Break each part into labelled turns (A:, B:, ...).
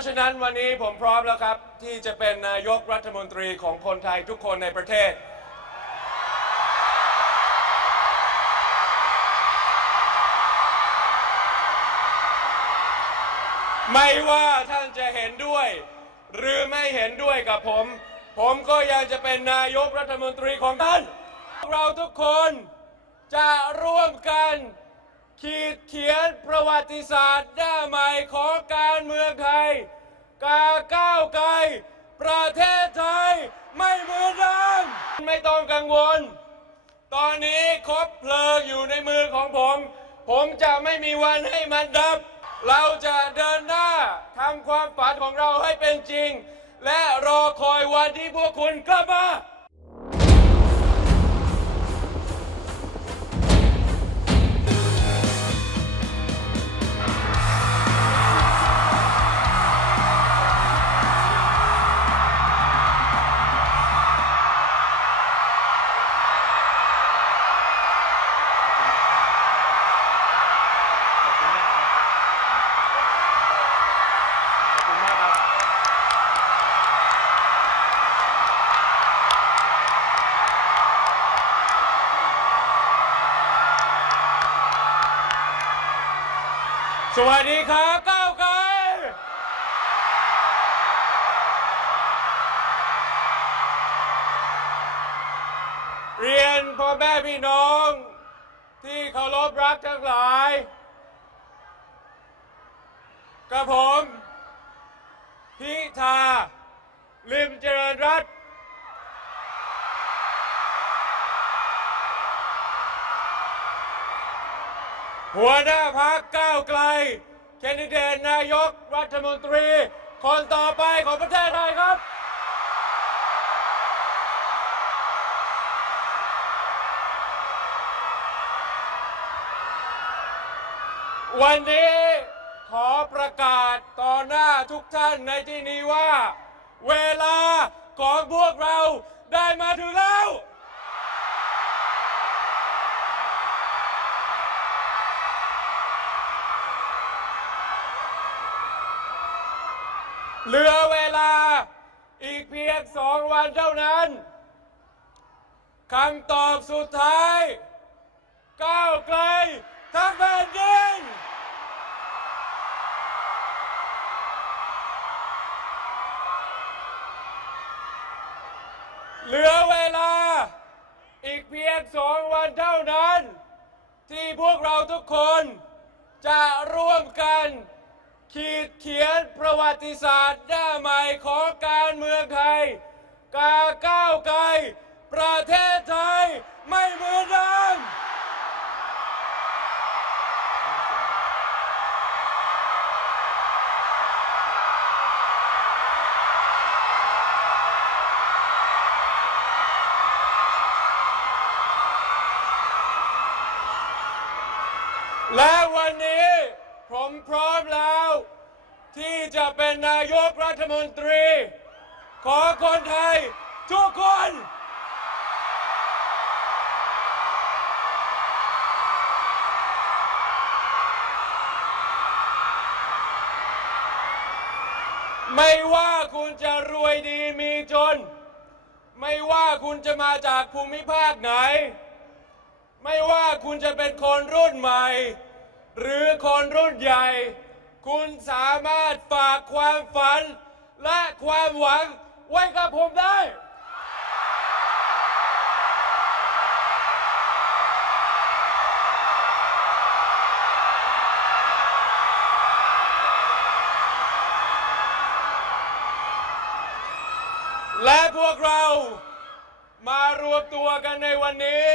A: ะฉะนั้นวันนี้ผมพร้อมแล้วครับ ที่จะเป็นนายกรัฐมนตรีของคนไทยทุกคนในประเทศ ไม่ว่าท่านจะเห็นด้วย หรือไม่เห็นด้วยกับผม ผมก็ยังจะเป็นนายกรัฐมนตรีของท่าน เราทุกคนจะร่วมกัน ขีดเขียนประวัติศาสตร์หน้าใหม่ของการเมืองไทย กาก้าวไกล ประเทศไทยไม่เหมือนเดิมไม่ต้องกังวล ตอนนี้คบเพลิงอยู่ในมือของผม ผมจะไม่มีวันให้มันดับ เราจะเดินหน้าทำความฝันของเราให้เป็นจริง และรอคอยวันที่พวกคุณกลับมา วัสดีครับก้าวไกลเรียนพ่อแม่พี่น้อง ที่เคารพรักทั้งหลาย กับผม พิธาลิมเจริญรัตน์ หัวหน้าพักก้าวไกล แคนดิเดตนายกรัฐมนตรี คนต่อไปของประเทศไทยครับ วันนี้ขอประกาศต่อหน้าทุกท่านในที่นี้ว่า เวลาของพวกเราได้มาถึงแล้ว เหลือเวลาอีกเพียงสองวันเท่านั้นคำตอบสุดท้าย ก้าวไกลทั้งแผ่นดินเหลือเวลาอีกเพียงสองวันเท่านั้น ที่พวกเราทุกคนจะร่วมกัน ขีดเขียนประวัติศาสตร์หน้าใหม่ของการเมืองไทย กาก้าวไกล ประเทศไทยไม่เหมือนเดิม เป็นนายกรัฐมนตรี ของคนไทย ทุกคน ไม่ว่าคุณจะรวยดีมีจน ไม่ว่าคุณจะมาจากภูมิภาคไหน ไม่ว่าคุณจะเป็นคนรุ่นใหม่ หรือคนรุ่นใหญ่ คุณสามารถฝากความฝัน และความหวังไว้กับผมได้ และพวกเรามารวมตัวกันในวันนี้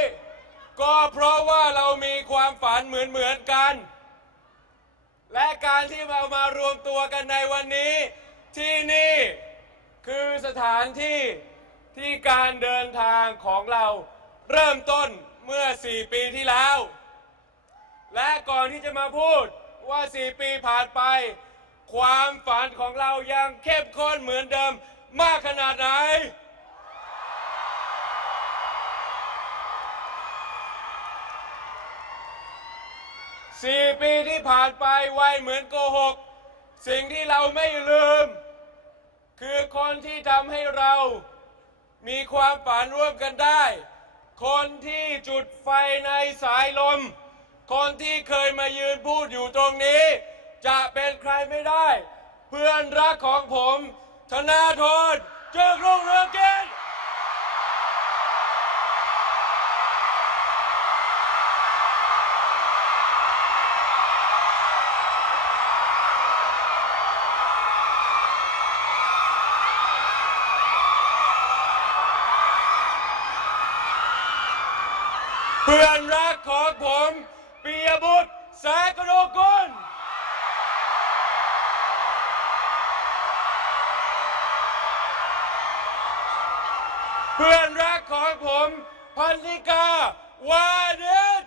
A: ก็เพราะว่าเรามีความฝันเหมือนเหมือนๆกัน การที่เรามารวมตัวกันในวันนี้ ที่นี่คือสถานที่ที่การเดินทางของเราเริ่มต้นเมื่อ 4 ปีที่แล้ว และก่อนที่จะมาพูดว่า 4 ปีผ่านไป ความฝันของเรายังเข้มข้นเหมือนเดิมมากขนาดไหน ผ่านไปไวเหมือนโกหก สิ่งที่เราไม่ลืม คือคนที่ทำให้เรามีความฝันร่วมกันได้ คนที่จุดไฟในสายลม คนที่เคยมายืนพูดอยู่ตรงนี้ จะเป็นใครไม่ได้ เพื่อนรักของผม ธนาธรจึงรุ่งเรืองกิจ เพื่อนรักของผมปียบุตรแสงกนกกุลเพื่อนรักของผมพันธิกาวานิช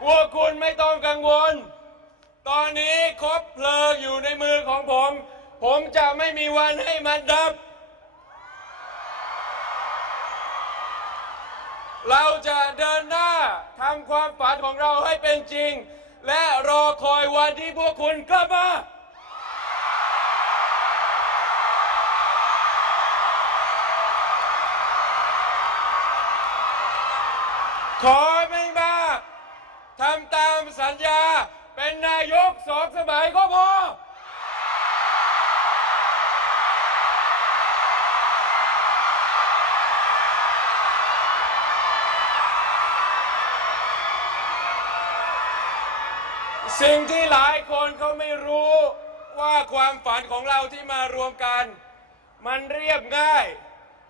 A: พวกคุณไม่ต้องกังวล ตอนนี้คบเพลิงอยู่ในมือของผม ผมจะไม่มีวันให้มันดับ เราจะเดินหน้าทำความฝันของเราให้เป็นจริง และรอคอยวันที่พวกคุณกลับมาขอไม่มากทำตามสัญญาเป็นนายกสองสมัยก็พอ สิ่งที่หลายคนเขาไม่รู้ว่าความฝันของเราที่มารวมกัน มันเรียบง่าย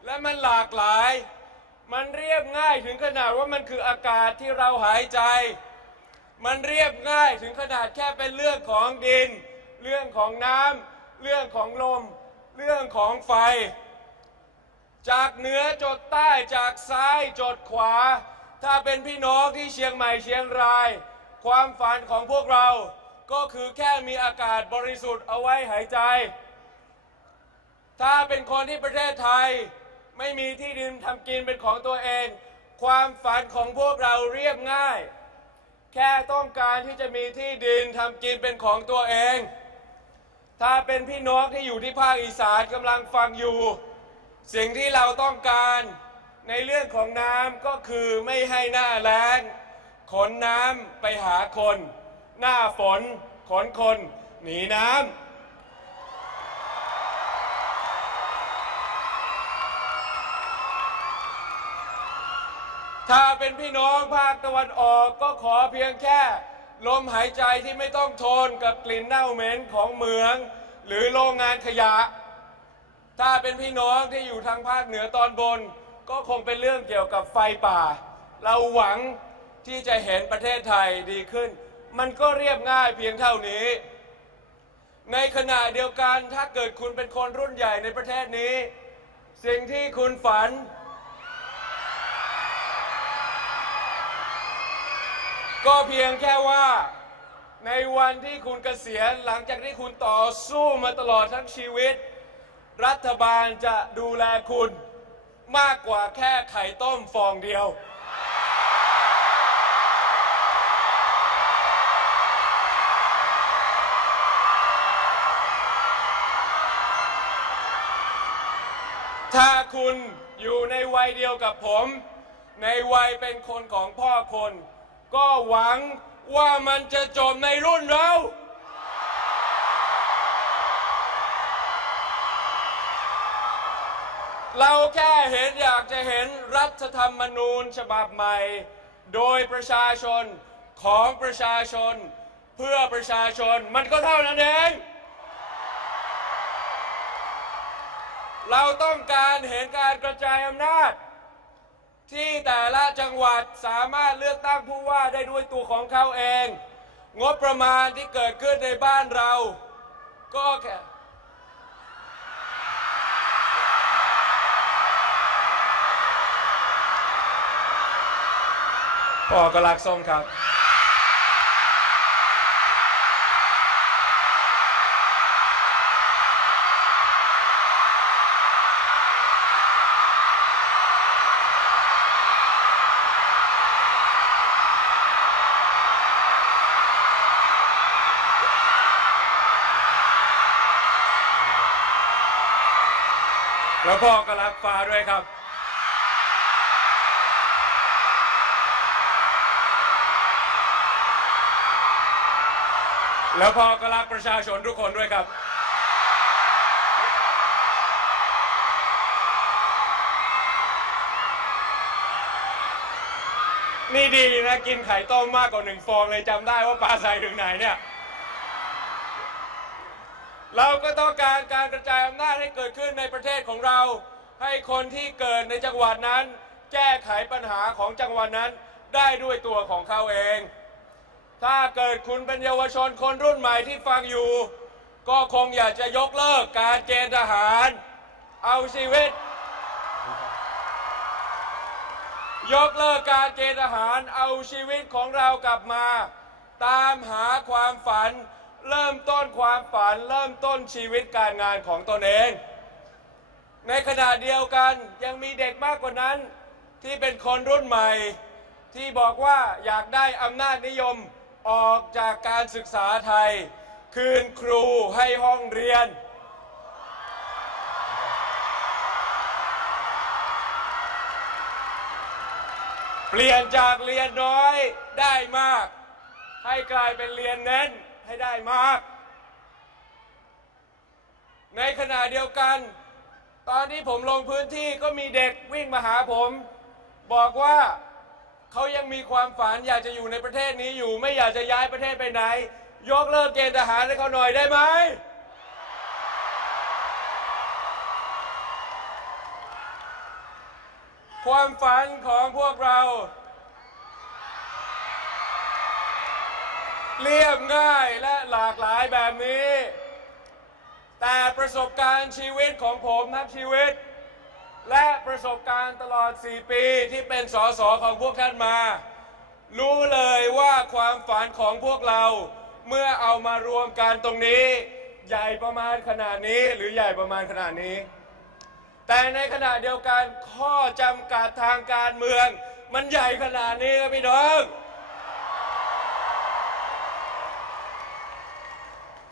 A: และมันหลากหลาย มันเรียบง่ายถึงขนาดว่ามันคืออากาศที่เราหายใจ มันเรียบง่ายถึงขนาดแค่เป็นเรื่องของดิน เรื่องของน้ำเรื่องของลม เรื่องของไฟ จากเหนือจดใต้จากซ้ายจดขวา ถ้าเป็นพี่น้องที่เชียงใหม่เชียงราย ความฝันของพวกเรา ก็คือแค่มีอากาศบริสุทธิ์เอาไว้หายใจ ถ้าเป็นคนที่ประเทศไทย ไม่มีที่ดินทำกินเป็นของตัวเอง ความฝันของพวกเราเรียบง่าย แค่ต้องการที่จะมีที่ดินทำกินเป็นของตัวเอง ถ้าเป็นพี่น้องที่อยู่ที่ภาคอีสานกำลังฟังอยู่ สิ่งที่เราต้องการในเรื่องของน้ำก็คือไม่ให้หน้าแล้ง ขนน้ำไปหาคน หน้าฝน ขนคน หนีน้ำ ถ้าเป็นพี่น้องภาคตะวันออกก็ขอเพียงแค่ ลมหายใจที่ไม่ต้องทนกับกลิ่นเน่าเหม็นของเหมือง หรือโรงงานขยะ ถ้าเป็นพี่น้องที่อยู่ทางภาคเหนือตอนบน ก็คงเป็นเรื่องเกี่ยวกับไฟป่า เราหวัง ที่จะเห็นประเทศไทยดีขึ้น มันก็เรียบง่ายเพียงเท่านี้ ในขณะเดียวกันถ้าเกิดคุณเป็นคนรุ่นใหญ่ในประเทศนี้ สิ่งที่คุณฝัน ก็เพียงแค่ว่าในวันที่คุณเกษียณหลังจากที่คุณต่อสู้มาตลอดทั้งชีวิต รัฐบาลจะดูแลคุณมากกว่าแค่ไข่ต้มฟองเดียว ถ้าคุณอยู่ในวัยเดียวกับผม ในวัยเป็นคนของพ่อคน ก็หวังว่ามันจะจบในรุ่นเราเราแค่เห็นอยากจะเห็นรัฐธรรมนูญฉบับใหม่ โดยประชาชนของประชาชน เพื่อประชาชนมันก็เท่านั้นเอง เราต้องการเห็นการกระจายอำนาจ ที่แต่ละจังหวัดสามารถเลือกตั้งผู้ว่าได้ด้วยตัวของเขาเอง งบประมาณที่เกิดขึ้นในบ้านเรา ก็แค่พ่อก็รักส้มครับ พ่อก็รักฟ้าด้วยครับ แล้วพ่อก็รักประชาชนทุกคนด้วยครับ นี่ดีนะ กินไข่ต้มมากกว่าหนึ่งฟองเลยจำได้ว่าปลาใส่ถึงไหนเนี่ย เราก็ต้องการการกระจายอำนาจให้เกิดขึ้นในประเทศของเรา ให้คนที่เกิดในจังหวัดนั้น แก้ไขปัญหาของจังหวัดนั้นได้ด้วยตัวของเขาเอง ถ้าเกิดคุณเป็นเยาวชนคนรุ่นใหม่ที่ฟังอยู่ ก็คงอยากจะยกเลิกการเกณฑ์ทหาร เอาชีวิต ยกเลิกการเกณฑ์ทหารเอาชีวิตของเรากลับมา ตามหาความฝัน เริ่มต้นความฝัน เริ่มต้นชีวิตการงานของตนเอง ในขณะเดียวกันยังมีเด็กมากกว่านั้น ที่เป็นคนรุ่นใหม่ ที่บอกว่าอยากได้อำนาจนิยมออกจากการศึกษาไทย คืนครูให้ห้องเรียน เปลี่ยนจากเรียนน้อยได้มาก ให้กลายเป็นเรียนเน้น ให้ได้มาก ในขณะเดียวกัน ตอนที่ผมลงพื้นที่ก็มีเด็กวิ่งมาหาผม บอกว่าเขายังมีความฝันอยากจะอยู่ในประเทศนี้อยู่ ไม่อยากจะย้ายประเทศไปไหน ยกเลิกเกณฑ์ทหารให้เขาหน่อยได้ไหมความฝันของพวกเรา เรียบง่ายและหลากหลายแบบนี้ แต่ประสบการณ์ชีวิตของผมนับชีวิต และประสบการณ์ตลอด 4 ปีที่เป็นสสของพวกท่านมา รู้เลยว่าความฝันของพวกเราเมื่อเอามารวมกันตรงนี้ ใหญ่ประมาณขนาดนี้หรือใหญ่ประมาณขนาดนี้ แต่ในขณะเดียวกันข้อจำกัดทางการเมือง มันใหญ่ขนาดนี้ครับพี่น้อง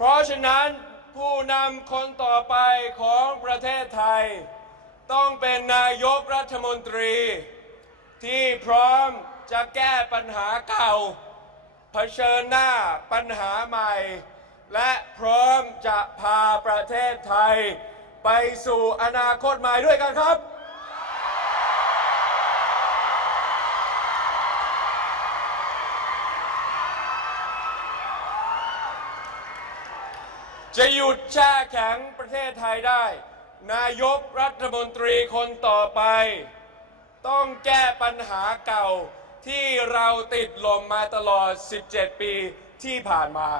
A: เพราะฉะนั้นผู้นำคนต่อไปของประเทศไทย ต้องเป็นนายกรัฐมนตรี ที่พร้อมจะแก้ปัญหาเก่าเผชิญหน้าปัญหาใหม่ และพร้อมจะพาประเทศไทย ไปสู่อนาคตใหม่ด้วยกันครับ จะหยุดแช่แข็งประเทศไทยได้ นายกรัฐมนตรีคนต่อไป ต้องแก้ปัญหาเก่าที่เราติดลมมาตลอด 17 ปีที่ผ่านมา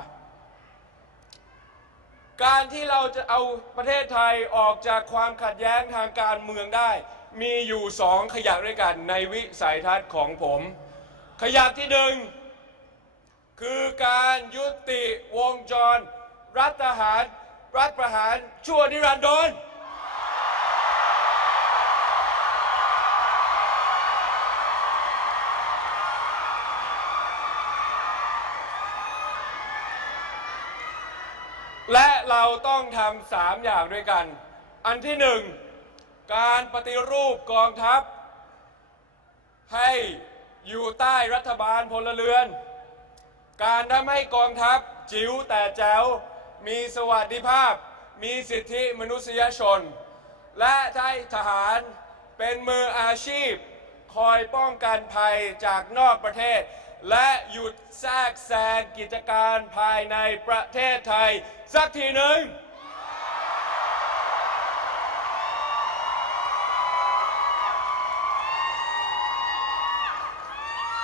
A: การที่เราจะเอาประเทศไทยออกจากความขัดแย้งทางการเมืองได้ มีอยู่สองขยักด้วยกันในวิสัยทัศน์ของผม ขยักที่หนึ่งคือการยุติวงจร รัฐประหาร รัฐประหารชั่วนิรันดรและเราต้องทำสามอย่างด้วยกัน อันที่หนึ่ง การปฏิรูปกองทัพ ให้อยู่ใต้รัฐบาลพลเรือน การทำให้กองทัพจิ๋วแต่แจ๋ว มีสวัสดิภาพ มีสิทธิมนุษยชน และให้ทหารเป็นมืออาชีพ คอยป้องกันภัยจากนอกประเทศ และหยุดแทรกแซงกิจการภายในประเทศไทย สักทีหนึ่ง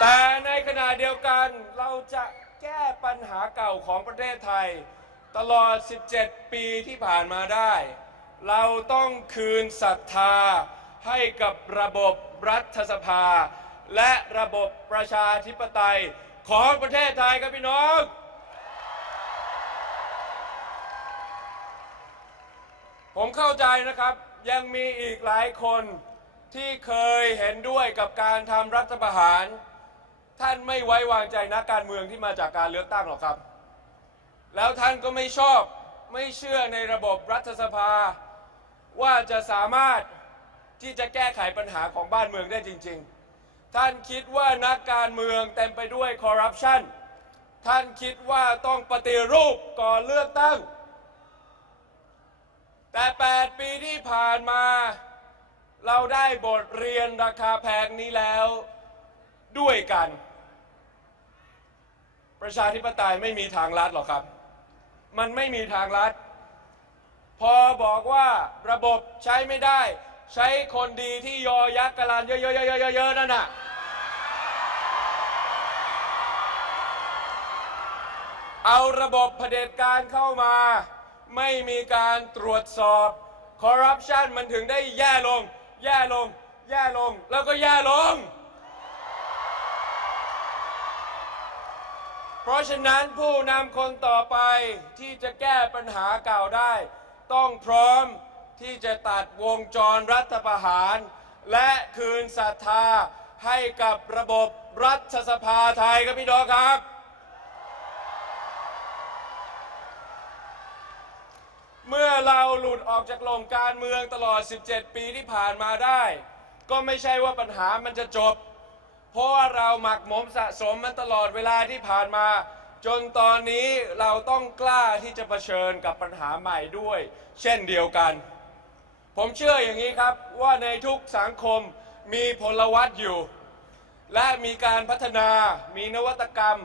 A: แต่ในขณะเดียวกันเราจะแก้ปัญหาเก่าของประเทศไทย ตลอด 17 ปีที่ผ่านมาได้ เราต้องคืนศรัทธาให้กับระบบรัฐสภา และระบบประชาธิปไตยของประเทศไทยครับพี่น้อง ผมเข้าใจนะครับยังมีอีกหลายคนที่เคยเห็นด้วยกับการทำรัฐประหาร ท่านไม่ไว้วางใจนักการเมืองที่มาจากการเลือกตั้งหรอกครับ แล้วท่านก็ไม่ชอบไม่เชื่อในระบบรัฐสภา ว่าจะสามารถที่จะแก้ไขปัญหาของบ้านเมืองได้จริง ๆ ท่านคิดว่านักการเมืองเต็มไปด้วยคอร์รัปชันท่านคิดว่าต้องปฏิรูปก่อนเลือกตั้ง แต่ 8 ปีที่ผ่านมา เราได้บทเรียนราคาแพงนี้แล้วด้วยกัน ประชาธิปไตยไม่มีทางลัดหรอกครับ มันไม่มีทางลัด พอบอกว่าระบบใช้ไม่ได้ ใช้คนดีที่ยอยักษ์กะลานเยอะๆๆๆๆนั่นน่ะเอาระบบเผด็จการเข้ามา ไม่มีการตรวจสอบคอร์รัปชันมันถึงได้แย่ลง แย่ลง แย่ลงแล้วก็แย่ลง เพราะฉะนั้นผู้นำคนต่อไปที่จะแก้ปัญหาเก่าได้ ต้องพร้อมที่จะตัดวงจรรัฐประหาร และคืนศรัทธาให้กับระบบรัฐสภาไทยครับพี่น้องครับ เมื่อเราหลุดออกจากลมการเมืองตลอด 17 ปีที่ผ่านมาได้ ก็ไม่ใช่ว่าปัญหามันจะจบ เพราะว่าเราหมักหมมสะสมมันตลอดเวลาที่ผ่านมา จนตอนนี้เราต้องกล้าที่จะเผชิญกับปัญหาใหม่ด้วย เช่นเดียวกัน ผมเชื่ออย่างนี้ครับว่าในทุกสังคมมีพลวัตอยู่ และมีการพัฒนา มีนวัตกรรม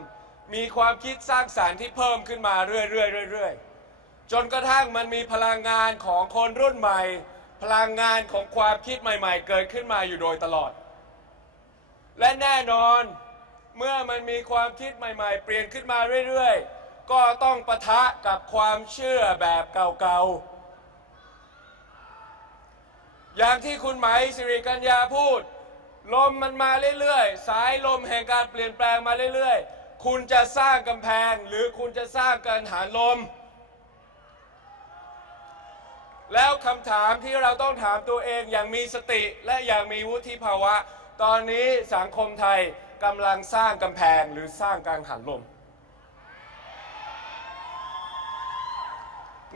A: มีความคิดสร้างสารรค์ที่เพิ่มขึ้นมาเรื่อยๆเรื่อยๆจนกระทั่งมันมีพลังงานของคนรุ่นใหม่ พลังงานของความคิดใหม่ ๆ เกิดขึ้นมาอยู่โดยตลอด และแน่นอนเมื่อมันมีความคิดใหม่ ๆ เปลี่ยนขึ้นมาเรื่อยๆ ก็ต้องปะทะกับความเชื่อแบบเก่าๆ อย่างที่คุณไหมายสิริกัญญาพูด ลมมันมาเรื่อยๆ สายลมแห่งการเปลี่ยนแปลงมาเรื่อยๆ คุณจะสร้างกำแพงหรือคุณจะสร้างการหารลม แล้วคำถามที่เราต้องถามตัวเองอย่างมีสติและอย่างมีวุฒิภาวะ ตอนนี้สังคมไทยกำลังสร้างกำแพงหรือสร้างกังหันลม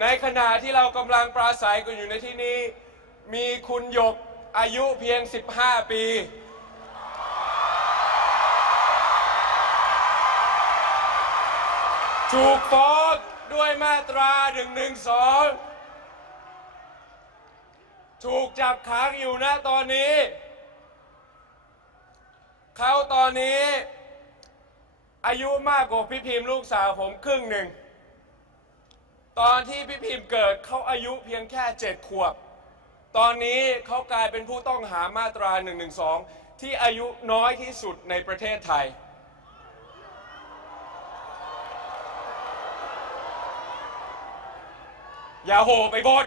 A: ในขณะที่เรากำลังปราศัยกันอยู่ในที่นี้ มีคุณหยกอายุเพียง 15 ปี ถูกฟ้องด้วยมาตรา 112 ถูกจับขังอยู่นะตอนนี้ เขาตอนนี้ อายุมากกว่าพี่พิมพ์ลูกสาวผมครึ่งหนึ่ง ตอนที่พี่พิมพ์เกิดเขาอายุเพียงแค่เจ็ดขวบ ตอนนี้เขากลายเป็นผู้ต้องหามาตรา 112 ที่อายุน้อยที่สุดในประเทศไทย อย่าโหไปบด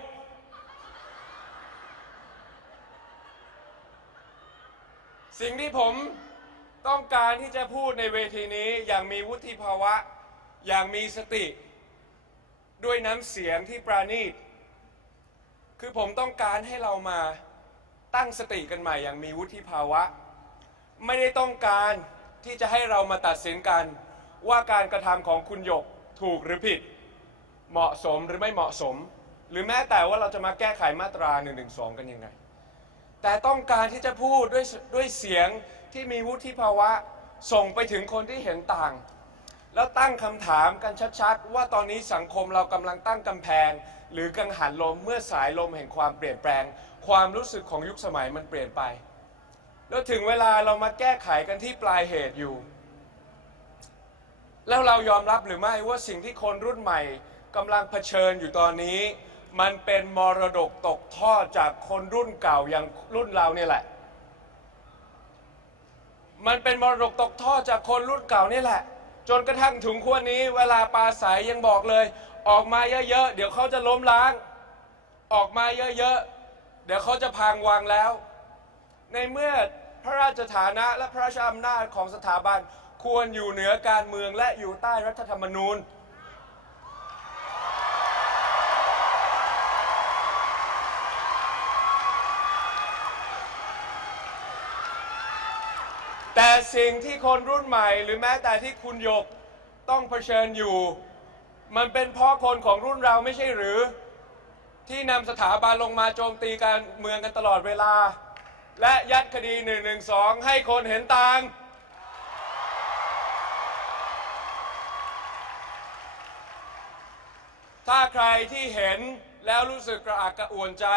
A: สิ่งที่ผม ต้องการที่จะพูดในเวทีนี้อย่างมีวุฒิภาวะ อย่างมีสติ ด้วยน้ำเสียงที่ปราณีต คือผมต้องการให้เรามาตั้งสติกันใหม่อย่างมีวุฒิภาวะ ไม่ได้ต้องการที่จะให้เรามาตัดสินกัน ว่าการกระทำของคุณหยกถูกหรือผิด เหมาะสมหรือไม่เหมาะสม หรือแม้แต่ว่าเราจะมาแก้ไขมาตรา1นึกันยังไง แต่ต้องการที่จะพูดด้วยด้วยเสียง ที่มีวุฒิภาวะส่งไปถึงคนที่เห็นต่าง แล้วตั้งคำถามกันชัดๆ ว่าตอนนี้สังคมเรากำลังตั้งกำแพง หรือกังหันลมเมื่อสายลมแห่งความเปลี่ยนแปลง ความรู้สึกของยุคสมัยมันเปลี่ยนไป แล้วถึงเวลาเรามาแก้ไขกันที่ปลายเหตุอยู่ แล้วเรายอมรับหรือไม่ว่าสิ่งที่คนรุ่นใหม่กำลังเผชิญอยู่ตอนนี้ มันเป็นมรดกตกทอดจากคนรุ่นเก่าอย่างรุ่นเราเนี่ยแหละ มันเป็นมรดกตกทอดจากคนรุ่นเก่านี่แหละ จนกระทั่งถึงขั้วนี้ เวลาปลาใสยยังบอกเลย ออกมาเยอะๆ เดี๋ยวเขาจะล้มล้าง ออกมาเยอะๆ เดี๋ยวเขาจะพังวางแล้ว ในเมื่อพระราชฐานะและพระราชอำนาจของสถาบันควรอยู่เหนือการเมืองและอยู่ใต้รัฐธรรมนูญ แต่สิ่งที่คนรุ่นใหม่หรือแม้แต่ที่คุณหยกต้องเผชิญอยู่ มันเป็นเพราะคนของรุ่นเราไม่ใช่หรือ ที่นำสถาบันลงมาโจมตีการเมืองกันตลอดเวลา และยัดคดี 112 ให้คนเห็นต่าง ถ้าใครที่เห็นแล้วรู้สึกกระอักกระอ่วนใจ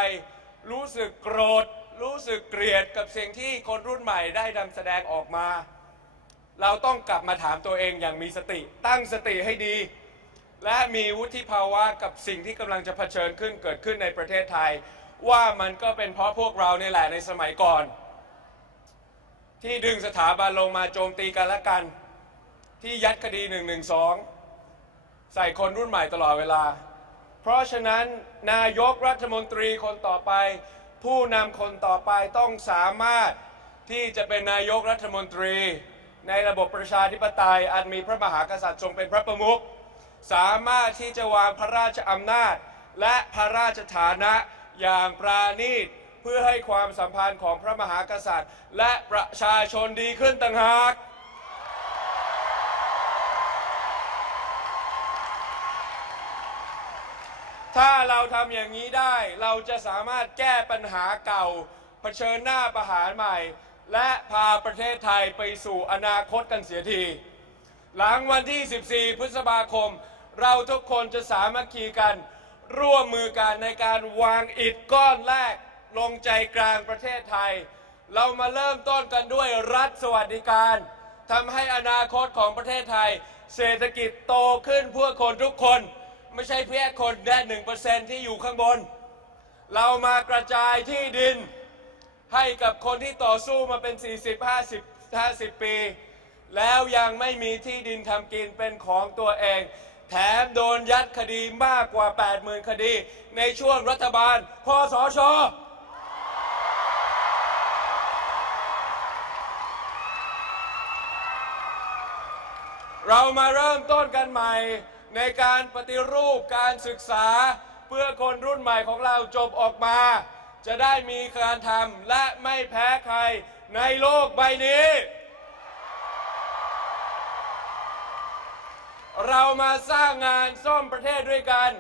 A: รู้สึกโกรธ รู้สึกเกลียดกับสิ่งที่คนรุ่นใหม่ได้นำแสดงออกมา เราต้องกลับมาถามตัวเองอย่างมีสติ ตั้งสติให้ดี และมีวุฒิภาวะกับสิ่งที่กำลังจะเผชิญขึ้นเกิดขึ้นในประเทศไทย ว่ามันก็เป็นเพราะพวกเราเนี่แหละในสมัยก่อน ที่ดึงสถาบันลงมาโจมตีกันและกัน ที่ยัดคดี112ใส่คนรุ่นใหม่ตลอดเวลา เพราะฉะนั้นนายกรัฐมนตรีคนต่อไป ผู้นำคนต่อไปต้องสามารถที่จะเป็นนายกรัฐมนตรี ในระบบประชาธิปไตย อันมีพระมหากษัตริย์ทรงเป็นพระประมุขสามารถที่จะวางพระราชอำนาจ และพระราชฐานะอย่างปราณีตเพื่อให้ความสัมพันธ์ของพระมหากษัตริย์ และประชาชนดีขึ้นต่างหาก ถ้าเราทำอย่างนี้ได้เราจะสามารถแก้ปัญหาเก่าเผชิญหน้าประหารใหม่ และพาประเทศไทยไปสู่อนาคตกันเสียที หลังวันที่ 14 พฤษภาคม เราทุกคนจะสามัคคีกัน ร่วมมือกันในการวางอิฐก้อนแรก ลงใจกลางประเทศไทย เรามาเริ่มต้นกันด้วยรัฐสวัสดิการทำให้อนาคตของประเทศไทย เศรษฐกิจโตขึ้นเพื่อคนทุกคน ไม่ใช่เพียงคนแค่หนึ่งเปอร์เซ็นที่อยู่ข้างบน เรามากระจายที่ดินให้กับคนที่ต่อสู้มาเป็น 40 50 50 ปี แล้วยังไม่มีที่ดินทำกินเป็นของตัวเอง แถมโดนยัดคดีมากกว่า 80,000 คดี ในช่วงรัฐบาลคอสชเรามาเริ่มต้นกันใหม่ ในการปฏิรูปการศึกษา เพื่อคนรุ่นใหม่ของเราจบออกมา จะได้มีการทำและไม่แพ้ใครในโลกใบนี้ เรามาสร้างงานซ่อมประเทศด้วยกัน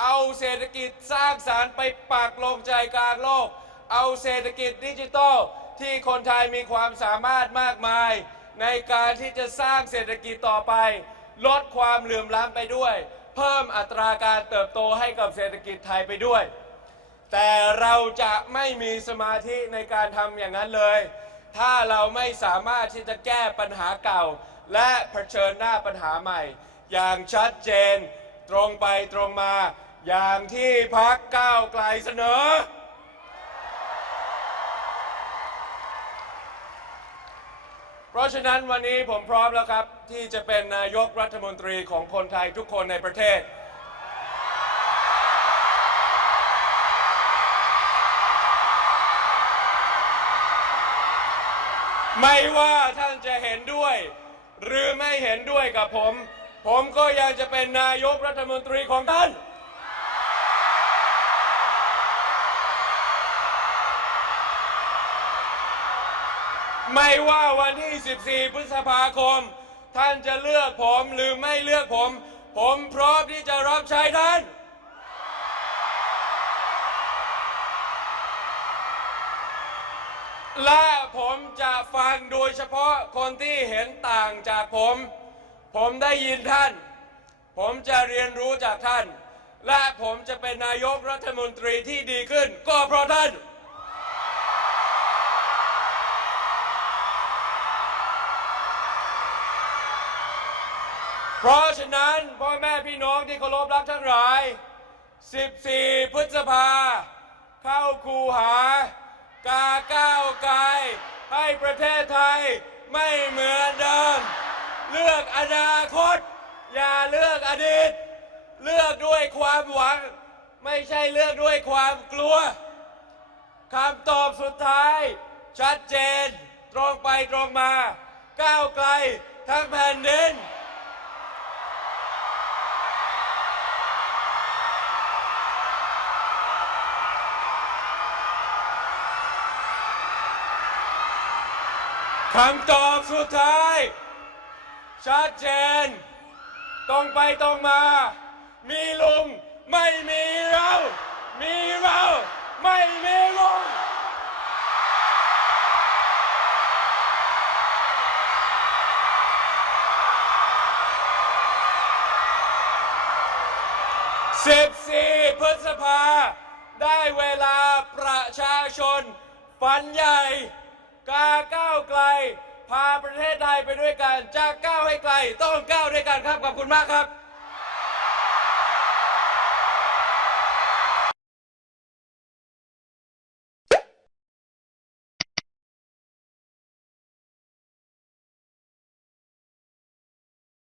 A: เอาเศรษฐกิจสร้างสารรค์ไปปักลงใจกลางโลก เอาเศรษฐกิจดิจิทัลที่คนไทยมีความสามารถมากมาย ในการที่จะสร้างเศรษฐกิจต่อไป ลดความเหลื่อมล้ำไปด้วย เพิ่มอัตราการเติบโตให้กับเศรษฐกิจไทยไปด้วย แต่เราจะไม่มีสมาธิในการทำอย่างนั้นเลย ถ้าเราไม่สามารถที่จะแก้ปัญหาเก่า และเผชิญหน้าปัญหาใหม่ อย่างชัดเจนตรงไปตรงมา อย่างที่พักก้าวไกลเสนอ เพราะฉะนั้นวันนี้ผมพร้อมแล้วครับ ที่จะเป็นนายกรัฐมนตรีของคนไทยทุกคนในประเทศ ไม่ว่าท่านจะเห็นด้วย หรือไม่เห็นด้วยกับผม ผมก็ยังจะเป็นนายกรัฐมนตรีของท่าน ไม่ว่าวันที่ 14 พฤษภาคม ท่านจะเลือกผมหรือไม่เลือกผม ผมพร้อมที่จะรับใช้ท่าน และผมจะฟังโดยเฉพาะคนที่เห็นต่างจากผม ผมได้ยินท่าน ผมจะเรียนรู้จากท่าน และผมจะเป็นนายกรัฐมนตรีที่ดีขึ้น ก็เพราะท่าน เพราะฉะนั้นพ่อแม่พี่น้องที่เคารพรักทั้งหลาย 14 พฤษภา เข้าคูหา กาก้าวไกลให้ประเทศไทยไม่เหมือนเดิม เลือกอนาคต อย่าเลือกอดีต เลือกด้วยความหวัง ไม่ใช่เลือกด้วยความกลัวคำตอบสุดท้าย ชัดเจน ตรงไปตรงมา ก้าวไกลทั้งแผ่นดิน คำตอบสุดท้ายชัดเจนตรงไปตรงมา มีลุงไม่มีเรา มีเราไม่มีลุง14พฤษภา ได้เวลาประชาชน ฝันใหญ่ กาก้าวไกล พาประเทศไทยไปด้วยกัน จากก้าวให้ไกล ต้องก้าวด้วยกันครับ ขอบคุณมากครับ